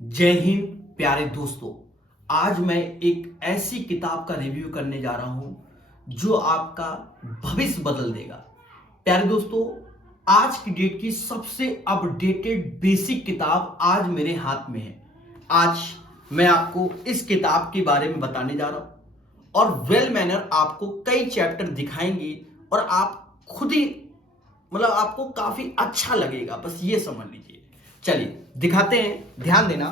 जय हिंद प्यारे दोस्तों। आज मैं एक ऐसी किताब का रिव्यू करने जा रहा हूं जो आपका भविष्य बदल देगा। प्यारे दोस्तों, आज की डेट की सबसे अपडेटेड बेसिक किताब आज मेरे हाथ में है। आज मैं आपको इस किताब के बारे में बताने जा रहा हूं और वेल मैनर आपको कई चैप्टर दिखाएंगे और आप खुद ही आपको काफी अच्छा लगेगा, बस ये समझ लीजिए। चलिए दिखाते हैं, ध्यान देना,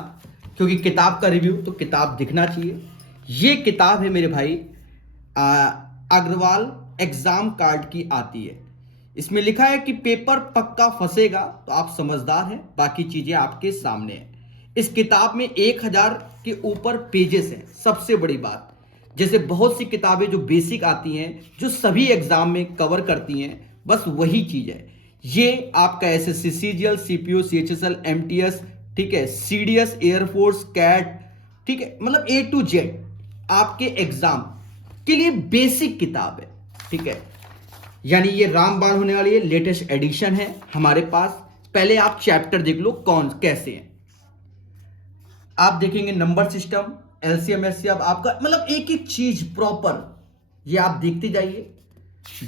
क्योंकि किताब का रिव्यू तो किताब दिखना चाहिए। ये किताब है मेरे भाई अग्रवाल एग्जाम कार्ड की आती है। इसमें लिखा है कि पेपर पक्का फंसेगा तो आप समझदार हैं, बाकी चीजें आपके सामने हैं। इस किताब में 1000 के ऊपर पेजेस हैं। सबसे बड़ी बात, जैसे बहुत सी किताबें जो बेसिक आती हैं जो सभी एग्जाम में कवर करती हैं, बस वही चीज है। ये आपका SSC CGL CPO CHSL MTS, ठीक है, सीडीएस एयरफोर्स कैट, ठीक है, मतलब ए टू जेड आपके एग्जाम के लिए बेसिक किताब है। ठीक है, यानी ये रामबाण होने वाली है, लेटेस्ट एडिशन है हमारे पास। पहले आप चैप्टर देख लो कौन कैसे हैं। आप देखेंगे नंबर सिस्टम, एलसीएम एचसीएफ, आपका एक एक चीज प्रॉपर, ये आप देखते जाइए।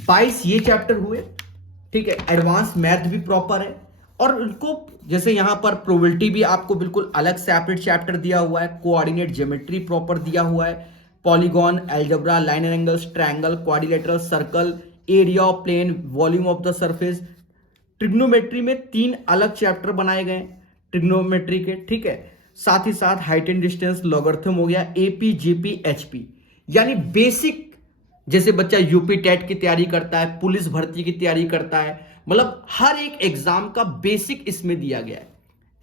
22 ये चैप्टर हुए, ठीक है। एडवांस मैथ भी प्रॉपर है और उनको जैसे यहां पर प्रोबेबिलिटी भी आपको बिल्कुल अलग सेपरेट चैप्टर दिया हुआ है। कोऑर्डिनेट ज्योमेट्री प्रॉपर दिया हुआ है। Polygon, algebra, line and angles, triangle, quadrilateral, circle, area of plane, volume of the surface. Trigonometry में 3 अलग चैप्टर बनाए गए ट्रिग्नोमेट्री के, ठीक है। साथ ही साथ हाइट एंड डिस्टेंस, लॉगरिथम हो गया, एपी जीपी एचपी, यानी बेसिक। जैसे बच्चा यूपी टेट की तैयारी करता है, पुलिस भर्ती की तैयारी करता है, हर एक एग्जाम का बेसिक इसमें दिया गया है।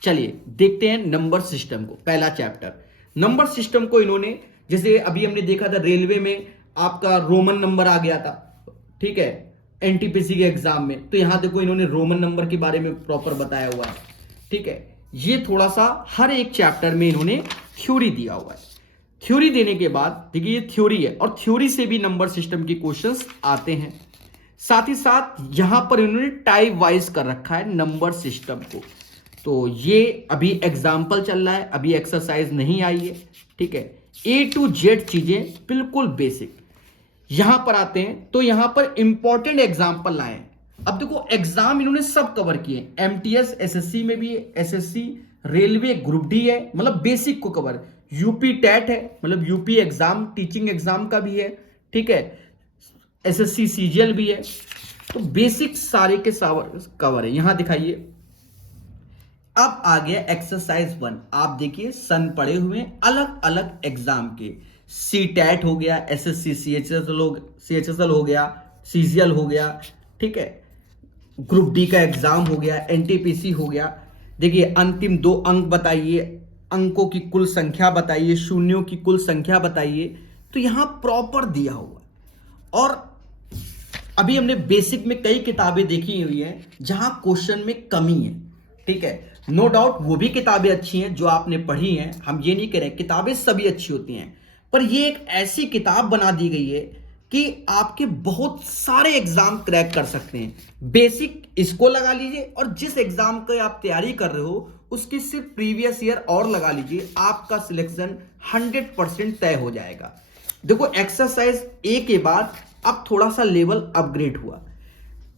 चलिए देखते हैं नंबर सिस्टम को। पहला चैप्टर नंबर सिस्टम को इन्होंने, जैसे अभी हमने देखा था रेलवे में आपका रोमन नंबर आ गया था, ठीक है, एनटीपीसी के एग्जाम में, तो यहां देखो इन्होंने रोमन नंबर के बारे में प्रॉपर बताया हुआ है। ठीक है, ये थोड़ा सा हर एक चैप्टर में इन्होंने थ्योरी दिया हुआ है। थ्योरी देने के बाद देखिए ये थ्योरी है और थ्योरी से भी नंबर सिस्टम के क्वेश्चंस आते हैं। साथ ही साथ यहां पर इन्होंने टाइप वाइज कर रखा है नंबर सिस्टम को। तो ये अभी एग्जाम्पल चल रहा है, अभी एक्सरसाइज नहीं आई है, ठीक है। ए टू जेड चीजें बिल्कुल बेसिक। यहां पर आते हैं तो यहां पर इंपॉर्टेंट एग्जाम्पल लाए। अब देखो एग्जाम इन्होंने सब कवर किए, एमटीएस एसएससी में भी है, एसएससी रेलवे ग्रुप डी है, बेसिक को कवर। यूपी टेट है, यूपी एग्जाम टीचिंग एग्जाम का भी है, ठीक है। एसएससी सीजीएल भी है, तो बेसिक सारे के कवर है। यहां दिखाइए, अब आ गया एक्सरसाइज 1। आप देखिए सन पड़े हुए अलग अलग एग्जाम के। सी टैट हो गया, एसएससी सीएचएसएल हो गया, सीजीएल हो गया, ठीक है, ग्रुप डी का एग्जाम हो गया, एनटीपीसी हो गया। देखिए अंतिम 2 अंक बताइए, अंकों की कुल संख्या बताइए, शून्यों की कुल संख्या बताइए। तो यहां प्रॉपर दिया हुआ है। और अभी हमने बेसिक में कई किताबें देखी हुई हैं जहां क्वेश्चन में कमी है, ठीक है। नो डाउट वो भी किताबें अच्छी हैं जो आपने पढ़ी हैं, हम ये नहीं कह रहे किताबें सभी अच्छी होती हैं, पर ये एक ऐसी किताब बना दी गई है कि आपके बहुत सारे एग्जाम क्रैक कर सकते हैं। बेसिक इसको लगा लीजिए और जिस एग्जाम की आप तैयारी कर रहे हो उसकी सिर्फ प्रीवियस ईयर और लगा लीजिए, आपका सिलेक्शन 100% तय हो जाएगा। देखो एक्सरसाइज ए के बाद अब थोड़ा सा लेवल अपग्रेड हुआ,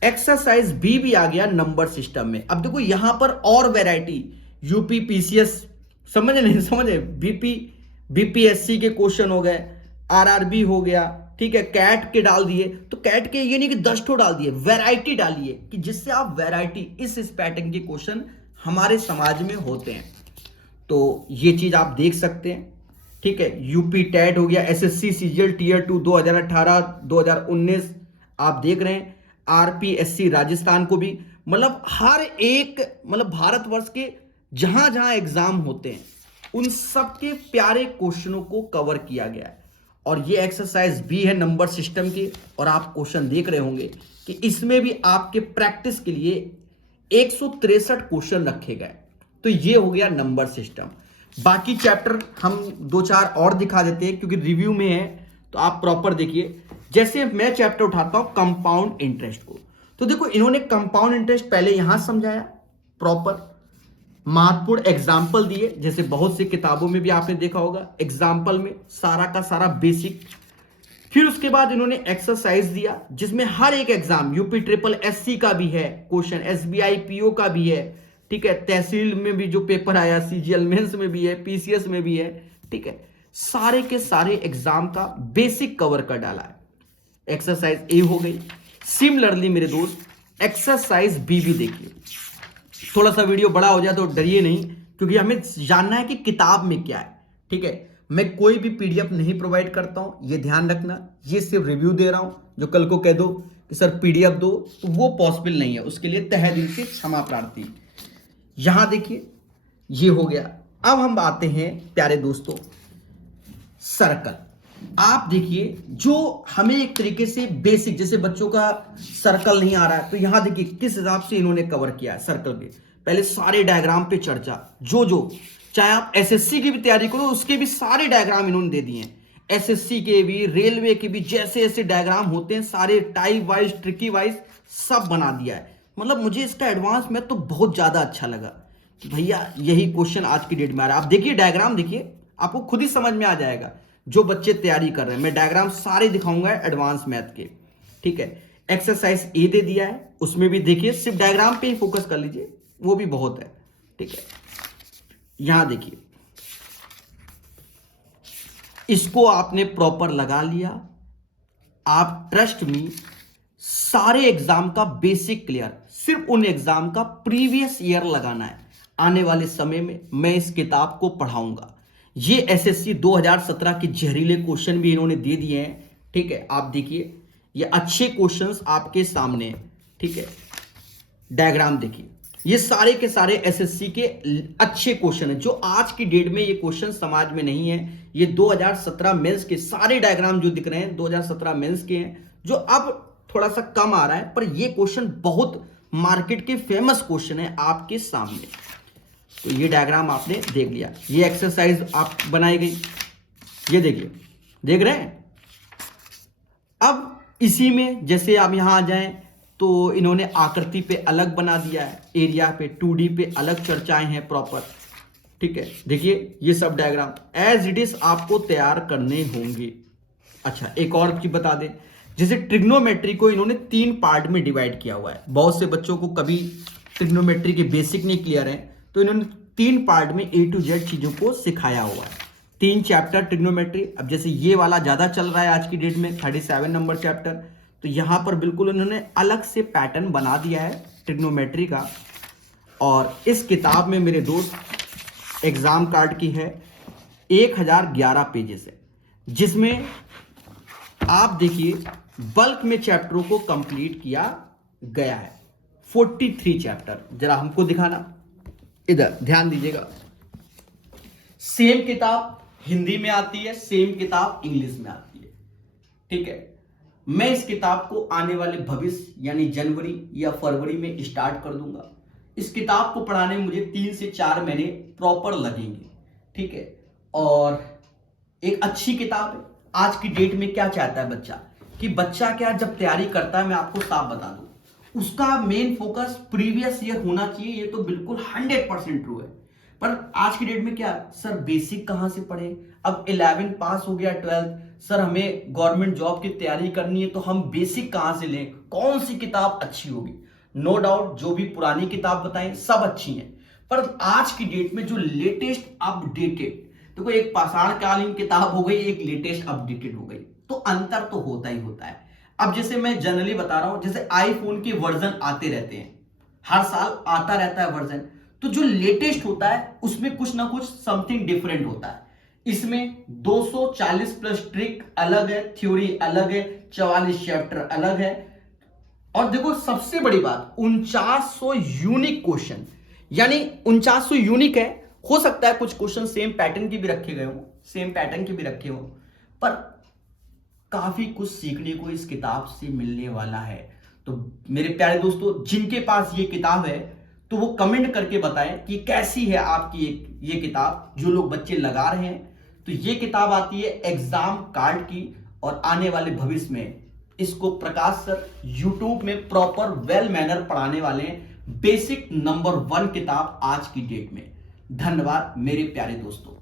एक्सरसाइज बी भी आ गया नंबर सिस्टम में। अब देखो यहां पर और वैरायटी, यूपी पीसीएस, समझे नहीं समझे, बीपीएससी के क्वेश्चन हो गए, आरआरबी हो गया, ठीक है, कैट के डाल दिए। तो कैट के ये नहीं कि 10 ठो डाल दिए, वैरायटी डालिए कि जिससे आप वैरायटी इस पैटर्न के क्वेश्चन हमारे समाज में होते हैं। तो ये चीज आप देख सकते हैं, ठीक है। यूपी टेट हो गया, एसएससी सीजीएल टीयर 2 2018 2019 आप देख रहे हैं, आरपीएससी राजस्थान को भी, हर एक भारतवर्ष के जहां जहां एग्जाम होते हैं उन सब के प्यारे क्वेश्चनों को कवर किया गया है। और ये एक्सरसाइज भी है नंबर सिस्टम की, और आप क्वेश्चन देख रहे होंगे कि इसमें भी आपके प्रैक्टिस के लिए 163 क्वेश्चन रखे गए। तो ये हो गया नंबर सिस्टम। बाकी चैप्टर हम 2-4 और दिखा देते हैं क्योंकि रिव्यू में है, तो आप प्रॉपर देखिए। जैसे मैं चैप्टर उठाता हूं कंपाउंड इंटरेस्ट को, तो देखो इन्होंने कंपाउंड इंटरेस्ट पहले यहां समझाया प्रॉपर, महत्वपूर्ण एग्जाम्पल दिए, जैसे बहुत सी किताबों में भी आपने देखा होगा एग्जाम्पल में सारा का सारा बेसिक। फिर उसके बाद इन्होंने एक्सरसाइज दिया जिसमें हर एक एग्जाम यूपी ट्रिपल एससी का भी है क्वेश्चन, एसबीआई पीओ का भी है, ठीक है, तहसील में भी जो पेपर आया, सीजीएल मेंस में भी है, पीसीएस में भी है, ठीक है, सारे के सारे एग्जाम का बेसिक कवर कर डाला है। एक्सरसाइज ए हो गई। सिमिलरली मेरे दोस्त एक्सरसाइज बी भी देखिए। थोड़ा सा वीडियो बड़ा हो जाए तो डरिए नहीं, क्योंकि हमें जानना है कि किताब में क्या है, ठीक है। मैं कोई भी पीडीएफ नहीं प्रोवाइड करता हूं, ये ध्यान रखना, ये सिर्फ रिव्यू दे रहा हूं। जो कल को कह दो कि सर पीडीएफ दो, तो वो पॉसिबल नहीं है, उसके लिए तहे दिल से क्षमा प्रार्थी। यहां देखिए ये हो गया। अब हम आते हैं प्यारे दोस्तों सर्कल। आप देखिए जो हमें एक तरीके से बेसिक, जैसे बच्चों का सर्कल नहीं आ रहा है तो यहां देखिए किस हिसाब से इन्होंने कवर किया है सर्कल पे। पहले सारे डायग्राम पे चर्चा, जो चाहे आप एसएससी की भी तैयारी करो उसके भी सारे डायग्राम इन्होंने दे दिए हैं, एसएससी के भी, रेलवे के भी, जैसे ऐसे डायग्राम होते हैं सारे टाइप वाइज, ट्रिकी वाइज सब बना दिया है। मतलब मुझे इसका एडवांस में तो बहुत ज्यादा अच्छा लगा कि भैया यही क्वेश्चन आज की डेट में आ रहा है। आप देखिए डायग्राम देखिए, आपको खुद ही समझ में आ जाएगा जो बच्चे तैयारी कर रहे हैं। मैं डायग्राम सारे दिखाऊंगा एडवांस मैथ के, ठीक है। एक्सरसाइज ए दे दिया है, उसमें भी देखिए सिर्फ डायग्राम पे ही फोकस कर लीजिए, वो भी बहुत है, ठीक है। यहां देखिए इसको आपने प्रॉपर लगा लिया, आप ट्रस्ट मी सारे एग्जाम का बेसिक क्लियर, सिर्फ उन एग्जाम का प्रीवियस ईयर लगाना है। आने वाले समय में मैं इस किताब को पढ़ाऊंगा। ये एसएससी 2017 के जहरीले क्वेश्चन भी इन्होंने दे दिए हैं, ठीक है। आप देखिए ये अच्छे क्वेश्चंस आपके सामने हैं, ठीक है। डायग्राम देखिए, ये सारे के सारे एसएससी के अच्छे क्वेश्चन हैं, जो आज की डेट में ये क्वेश्चन समाज में नहीं है। ये 2017 मेंस के सारे डायग्राम जो दिख रहे हैं 2017 मेंस के हैं, जो अब थोड़ा सा कम आ रहा है, पर ये क्वेश्चन बहुत मार्केट के फेमस क्वेश्चन है आपके सामने। तो ये डायग्राम आपने देख लिया, ये एक्सरसाइज आप बनाई गई, ये देखिए, देख रहे हैं। अब इसी में जैसे आप यहां आ जाएं तो इन्होंने आकृति पे अलग बना दिया है, एरिया पे 2D पे अलग चर्चाएं हैं प्रॉपर, ठीक है। देखिए ये सब डायग्राम एज इट इज आपको तैयार करने होंगे। अच्छा एक और चीज बता दें, जैसे ट्रिग्नोमेट्री को इन्होंने 3 पार्ट में डिवाइड किया हुआ है। बहुत से बच्चों को कभी ट्रिग्नोमेट्री के बेसिक नहीं क्लियर है, तो इन्होंने 3 पार्ट में A to Z चीजों को सिखाया हुआ है। 3 चैप्टर ट्रिग्नोमेट्री। अब जैसे ये वाला ज्यादा चल रहा है आज की डेट में, 37 नंबर चैप्टर, तो यहां पर बिल्कुल उन्होंने अलग से पैटर्न बना दिया है ट्रिग्नोमेट्री का। और इस किताब में मेरे दोस्त एग्जाम कार्ड की है 1011 पेजेस है, जिसमें आप देखिए बल्क में चैप्टरों को कंप्लीट किया गया है। 43 चैप्टर, जरा हमको दिखाना, इधर ध्यान दीजिएगा। सेम किताब हिंदी में आती है, सेम किताब इंग्लिश में आती है, ठीक है। मैं इस किताब को आने वाले भविष्य यानी जनवरी या फरवरी में स्टार्ट कर दूंगा। इस किताब को पढ़ाने में मुझे 3 से 4 महीने प्रॉपर लगेंगे, ठीक है। और एक अच्छी किताब है। आज की डेट में क्या चाहता है बच्चा, कि बच्चा क्या जब तैयारी करता है, मैं आपको साफ बता दूं, उसका मेन फोकस प्रीवियस ईयर होना चाहिए। ये तो बिल्कुल 100% ट्रू है। पर आज की डेट में क्या, सर बेसिक कहां से पढ़े, अब 11 पास हो गया, 12th, सर हमें गवर्नमेंट जॉब की तैयारी करनी है, तो हम बेसिक कहां से लें, कौन सी किताब अच्छी होगी। नो डाउट जो भी पुरानी किताब बताएं सब अच्छी हैं, पर आज की डेट में जो लेटेस्ट अपडेटेड, देखो एक पाषाणकालीन किताब हो गई, एक लेटेस्ट अपडेटेड हो गई, तो अंतर तो होता ही होता है। अब जैसे मैं जनरली बता रहा हूं, जैसे आईफोन के वर्जन आते रहते हैं, हर साल आता रहता है वर्जन, तो जो लेटेस्ट होता है उसमें कुछ ना कुछ समथिंग डिफरेंट होता है। इसमें 240 प्लस ट्रिक अलग है, थ्योरी अलग है, 44 चैप्टर अलग है। और देखो सबसे बड़ी बात, 4900 यूनिक क्वेश्चन, यानी 4900 यूनिक है। हो सकता है कुछ क्वेश्चन सेम पैटर्न के भी रखे गए हो, सेम पैटर्न के भी रखे हो, पर काफी कुछ सीखने को इस किताब से मिलने वाला है। तो मेरे प्यारे दोस्तों, जिनके पास ये किताब है तो वो कमेंट करके बताएं कि कैसी है आपकी ये किताब, जो लोग बच्चे लगा रहे हैं। तो ये किताब आती है एग्जाम कार्ड की, और आने वाले भविष्य में इसको प्रकाश सर यूट्यूब में प्रॉपर वेल मैनर पढ़ाने वाले हैं। बेसिक नंबर 1 किताब आज की डेट में। धन्यवाद मेरे प्यारे दोस्तों।